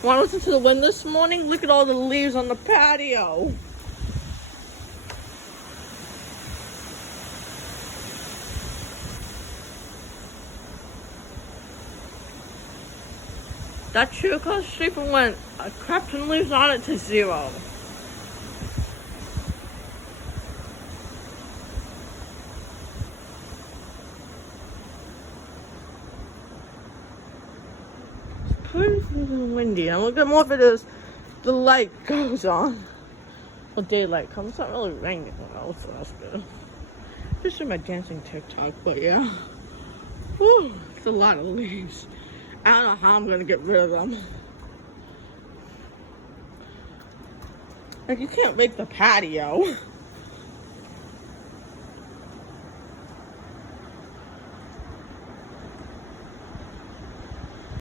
When I listened to the wind this morning, look at all the leaves on the patio. That tree across the street from when I crept and leaves on it to 0. It's pretty windy. And look at more of it as the light goes on. Well, daylight comes. It's not really raining though, so that's good. Just in my dancing TikTok, but yeah. Whew, it's a lot of leaves. I don't know how I'm gonna get rid of them. Like, you can't make the patio.